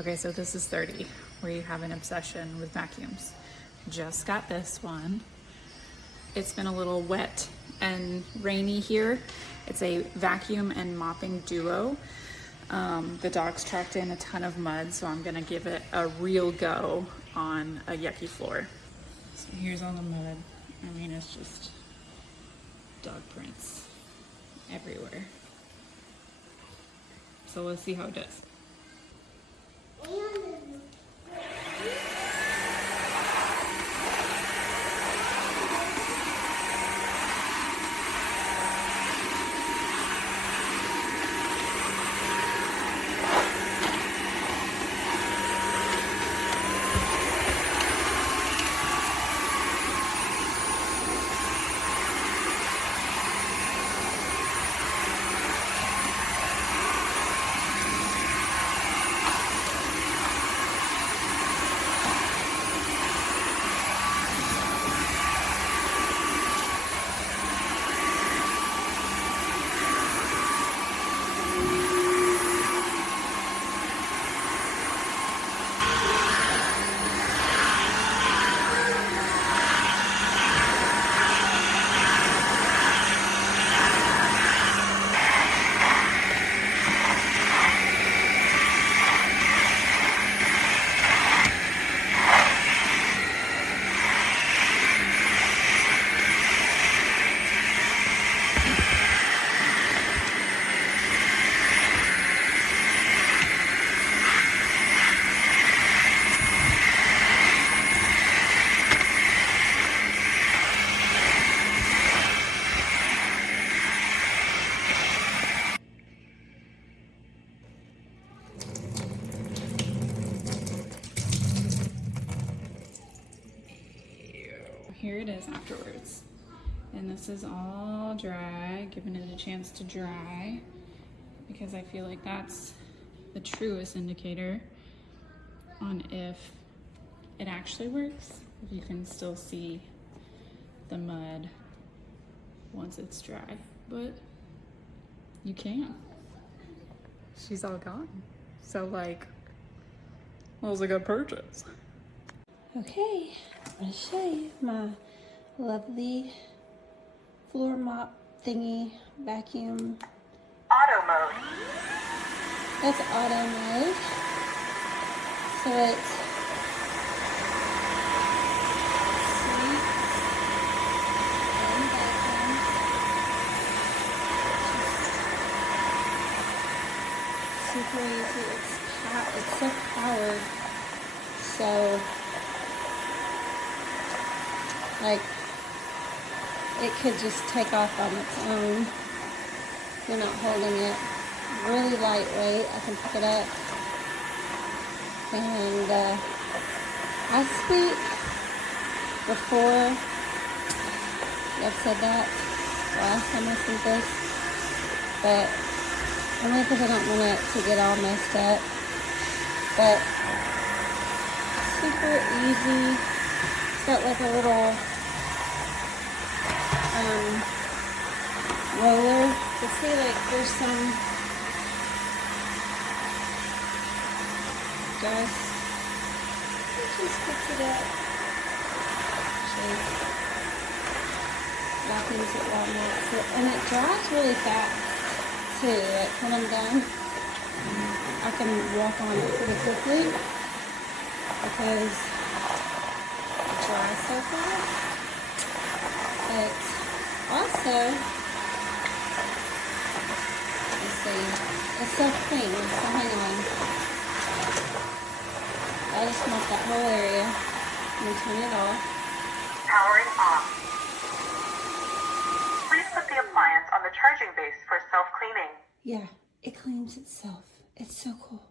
Okay, so this is 30, where you have an obsession with vacuums. Just got this one. It's been a little wet and rainy here. It's a vacuum and mopping duo. The dog's tracked in a ton of mud, so I'm gonna give it a real go on a yucky floor. So here's all the mud. I mean, it's just dog prints everywhere. So let's see how it does. Here it is afterwards. And this is all dry, giving it a chance to dry, because I feel like that's the truest indicator on if it actually works, if you can still see the mud once it's dry, but you can. She's all gone. So like, well, it was a good purchase. Okay, I'm gonna show you my lovely floor mop thingy vacuum. Auto mode. That's auto mode. So it's sweep and vacuum. Just super easy. It's so powered. So like it could just take off on its own. You're not holding it. Really lightweight. I can pick it up. And I sweep before. I've said that last time I sweep this, but only because I don't want it to get all messed up. But super easy. It's got like a little roller. You see, like there's some dust. It just picks it up. Vacuums it while mops it, and it dries really fast too. Like when I'm done, I can walk on it pretty quickly because it dries so fast. But also, let's see, it's so clean, so hang on. I just mop that whole area and turn it off. Powering off. Please put the appliance on the charging base for self-cleaning. Yeah, it cleans itself. It's so cool.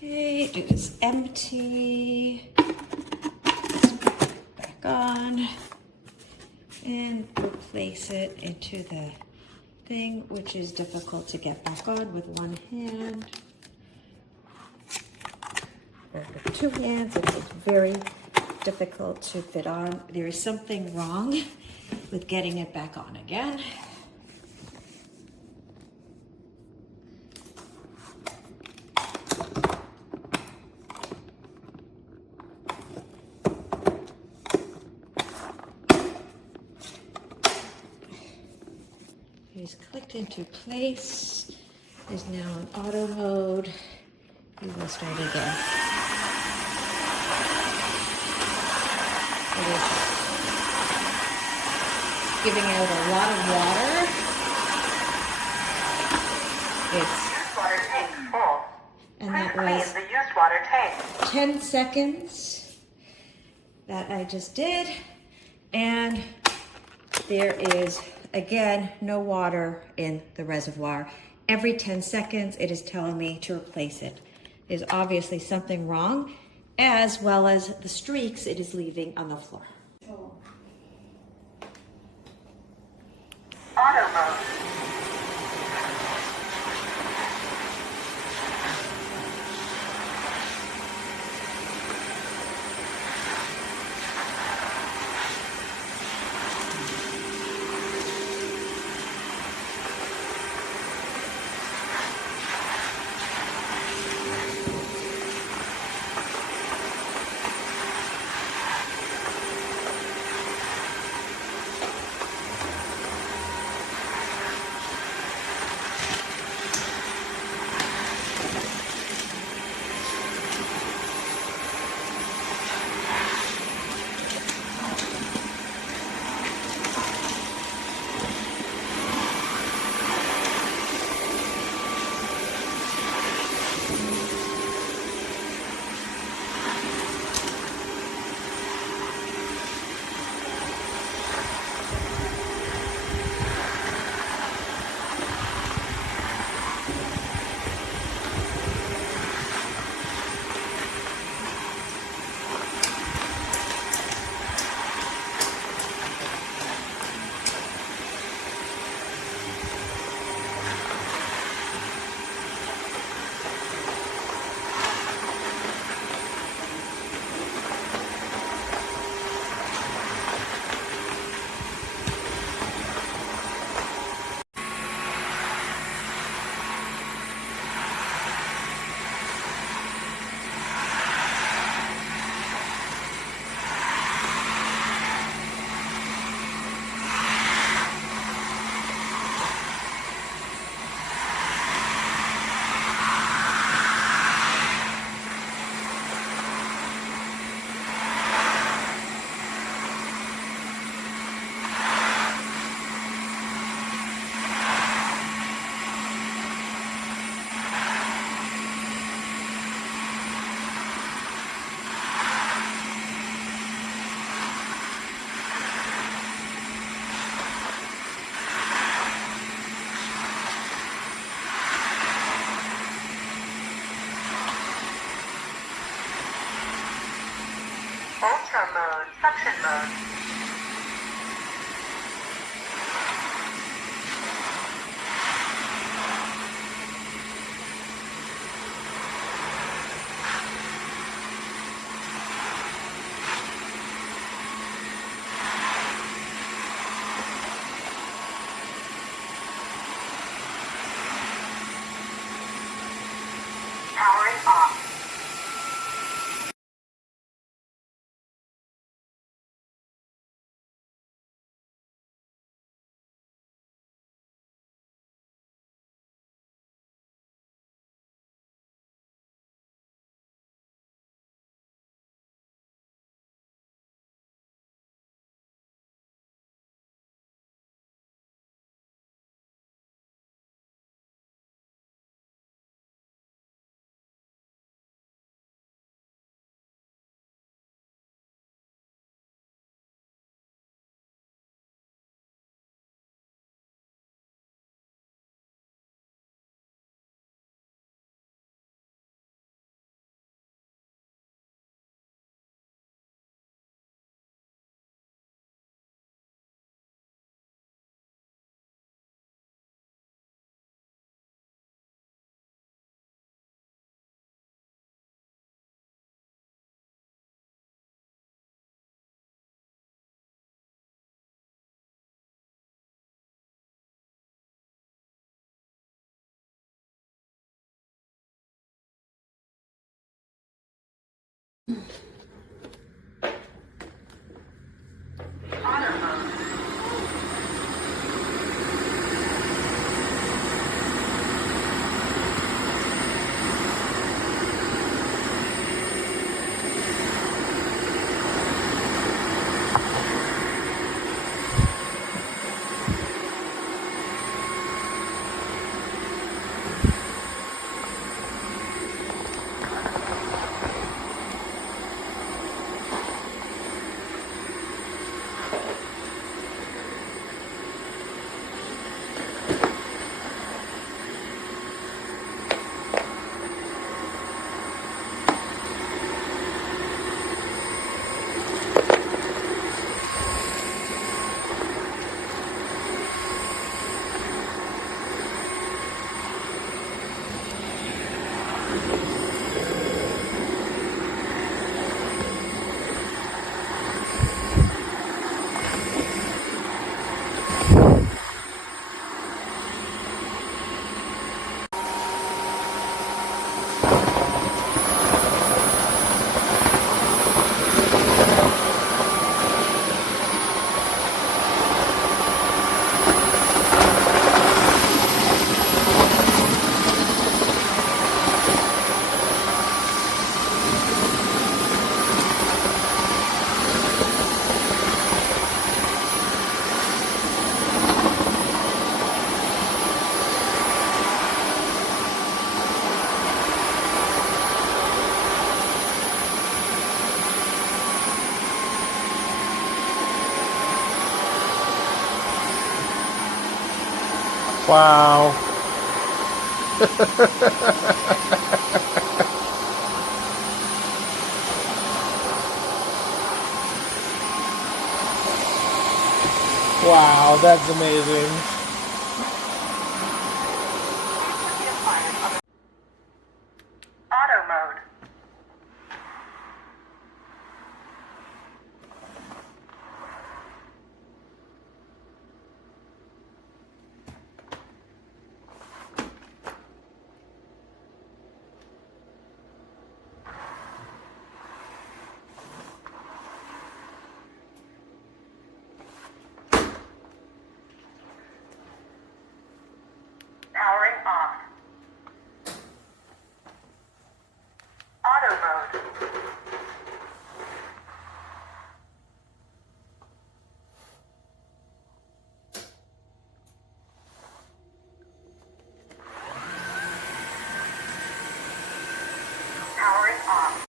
Okay, it is empty. Back on. And we'll place it into the thing, which is difficult to get back on with one hand. Or with two hands, it's very difficult to fit on. There is something wrong with getting it back on again. It is clicked into place. It is now in auto mode. We will start again. It is giving out a lot of water. It's Used water tank full. And Please that clean was the used water tank. 10 seconds that I just did. And there is, again, no water in the reservoir. Every 10 seconds, it is telling me to replace it. There's obviously something wrong, as well as the streaks it is leaving on the floor. Auto mode. Ultra mode, suction mode. Powering off. Wow. Wow, that's amazing. Auto mode. Powering off. Auto mode. Powering off.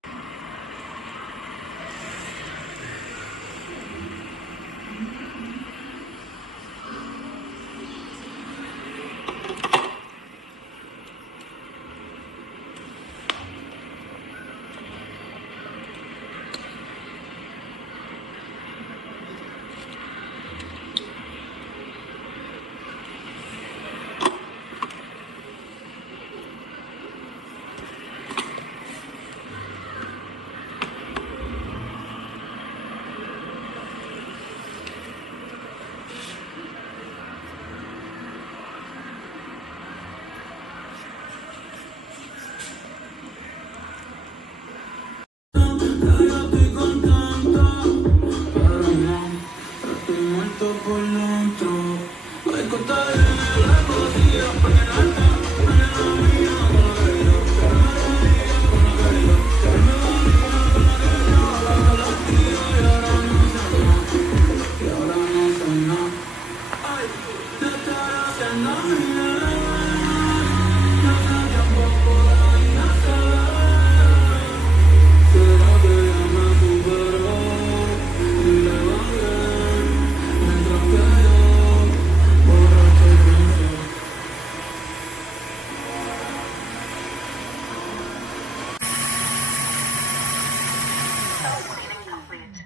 Self-cleaning complete.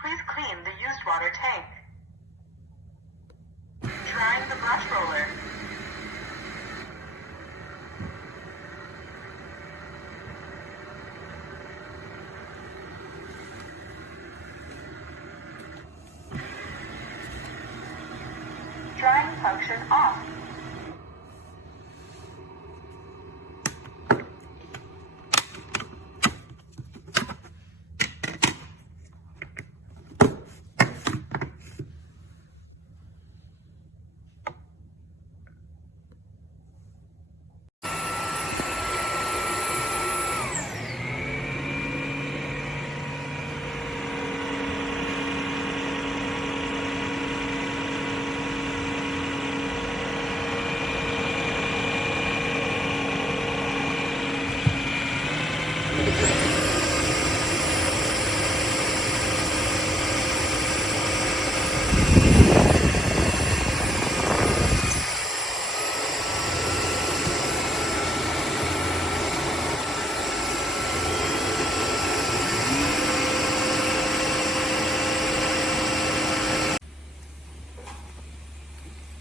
Please clean the used water tank. Drying the brush roller. Drying function off.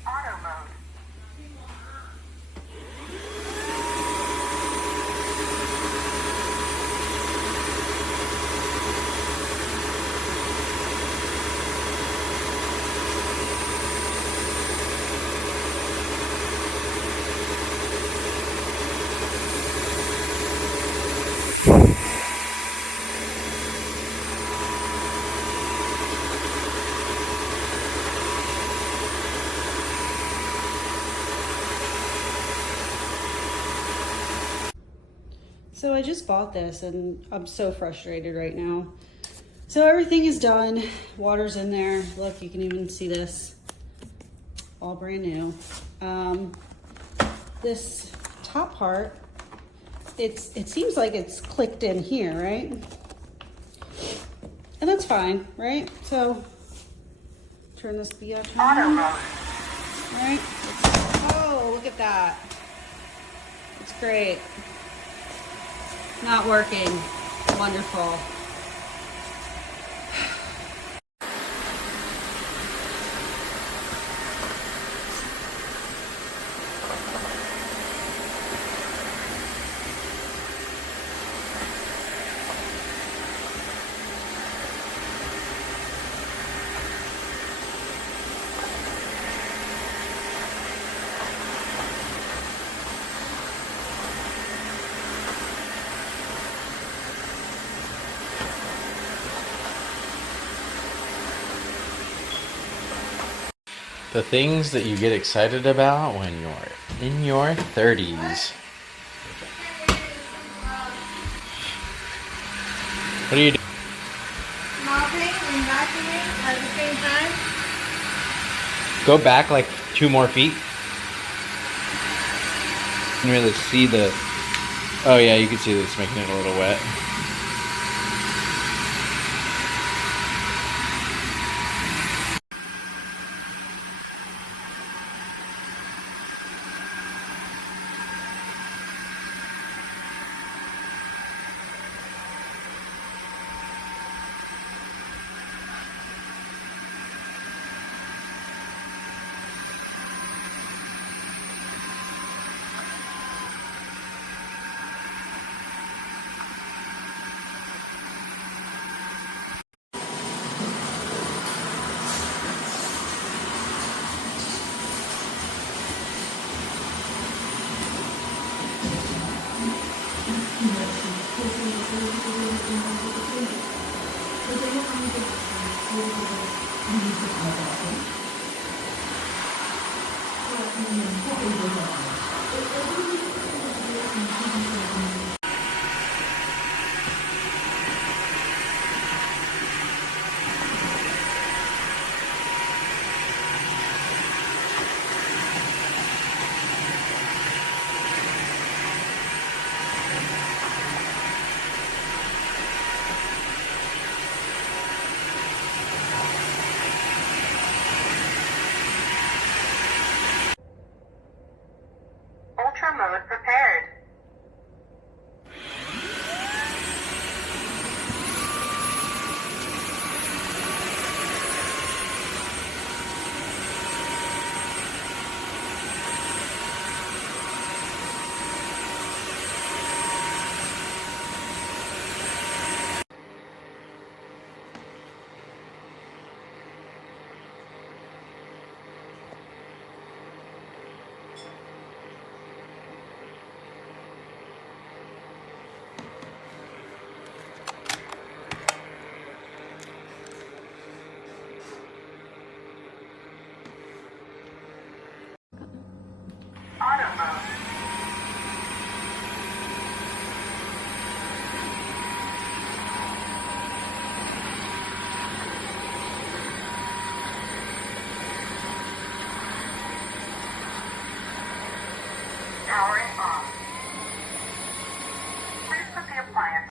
Auto mode. So I just bought this and I'm so frustrated right now. So everything is done. Water's in there. Look, you can even see this. All brand new. This top part, it seems like it's clicked in here, right? And that's fine, right? So turn this BF Auto on, mode. right? It's at that. It's great. Not working. Wonderful. The things that you get excited about when you're in your 30s. What do you do? Mopping and vacuuming at the same time. Go back like 2 more feet. You can really see the... Oh yeah, you can see that it's making it a little wet. Ultra mode prepared. Auto mode. Powering on. Please put the appliance.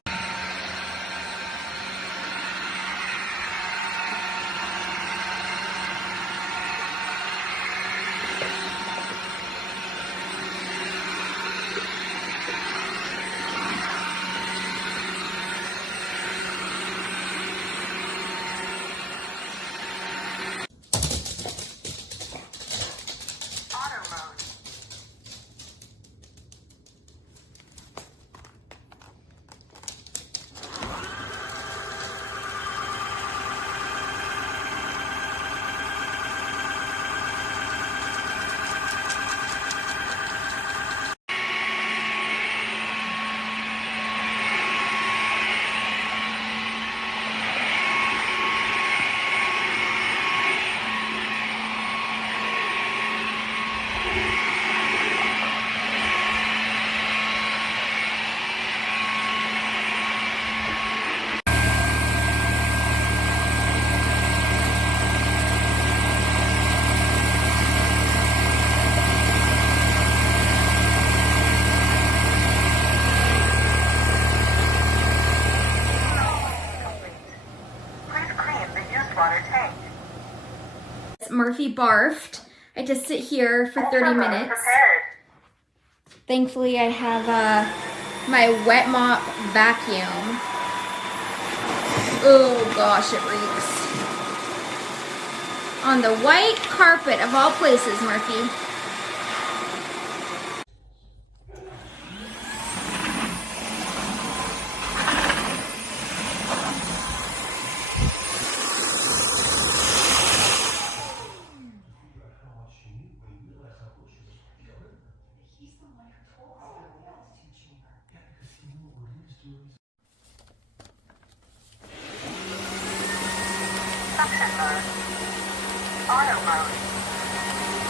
Auto mode. Please clean the used water tank. Murphy barfed. I had to sit here for 30 Ultra mode minutes. prepared. Thankfully, I have my wet mop vacuum. Oh gosh, it reeks. On the white carpet of all places, Murphy. Suction mode. Auto mode.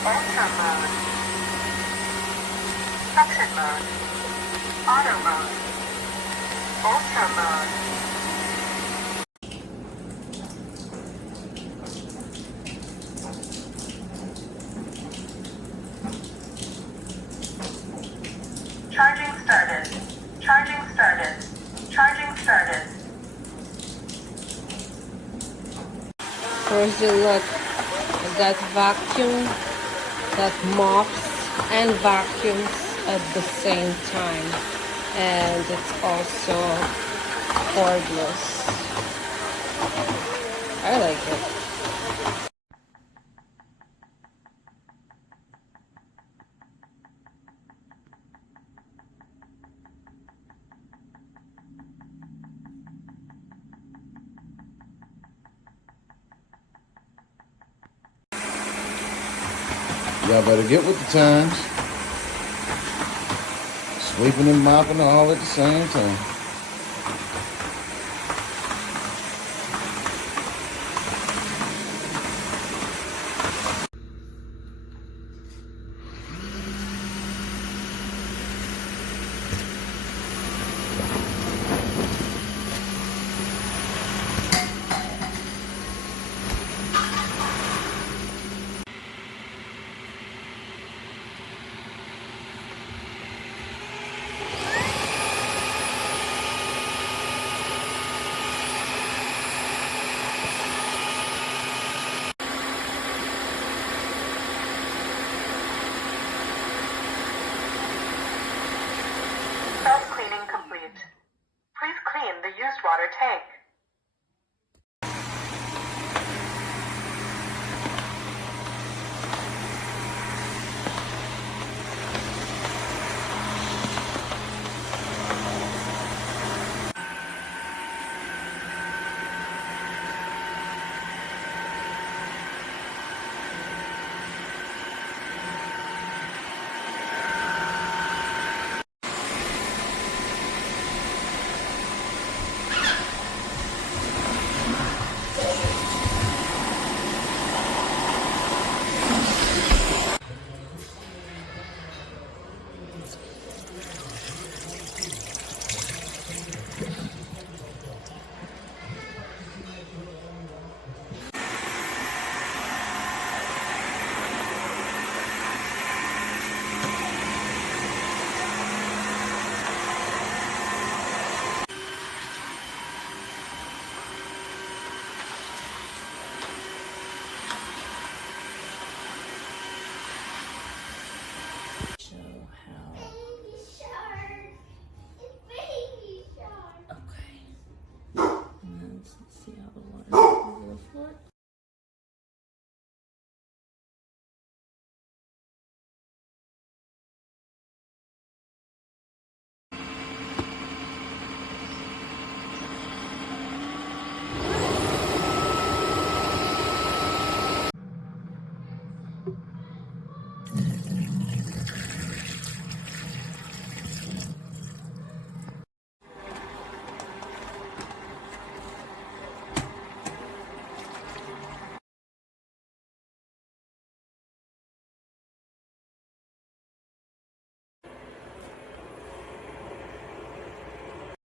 Ultra mode. Suction mode. Auto mode. Ultra mode. Charging started. Charging started. Charging started. First you look at that vacuum that mops and vacuums at the same time, and it's also cordless. I like it. Y'all better get with the times. Sweeping and mopping all at the same time.